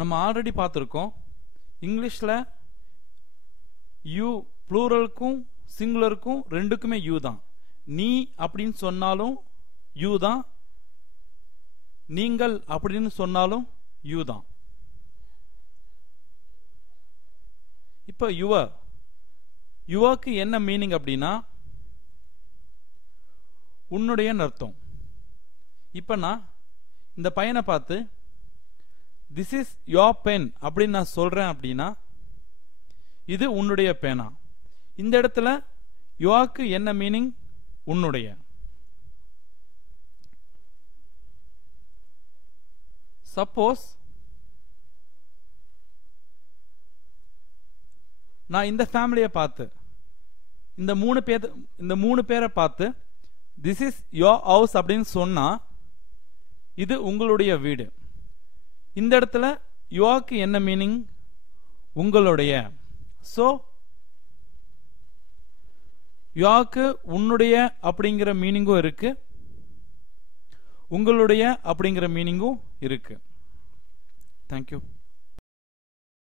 நம்ம ஆல்ரெடி பார்த்துருக்கோம். இங்கிலீஷில் யூ ப்ளூரலுக்கும் சிங்குலருக்கும் ரெண்டுக்குமே யூ தான். நீ அப்படின்னு சொன்னாலும் யூ தான், நீங்கள் அப்படின்னு சொன்னாலும் யூ தான். இப்போ யுவருக்கு என்ன மீனிங் அப்படின்னா உன்னுடைய அர்த்தம். இப்போ நான் இந்த பையனை பார்த்து திஸ் இஸ் யோர் பென் அப்படின்னு நான் சொல்றேன் அப்படின்னா இது உன்னுடைய பேனா. இந்த இடத்துல யுவருக்கு என்ன மீனிங்? உன்னுடைய. சப்போஸ் நான் இந்த ஃபேமிலியை பார்த்து இந்த மூணு பேரை பார்த்து திஸ் இஸ் யோர் ஹவுஸ் அப்படின்னு சொன்னா இது உங்களுடைய வீடு. இந்த இடத்துல யுவருக்கு என்ன மீனிங்? உங்களுடைய. ஸோ யுவருக்கு உன்னுடைய அப்படிங்கிற மீனிங்கும் இருக்கு, உங்களுடைய அப்படிங்கிற மீனிங்கும் இருக்கு. தேங்க்யூ.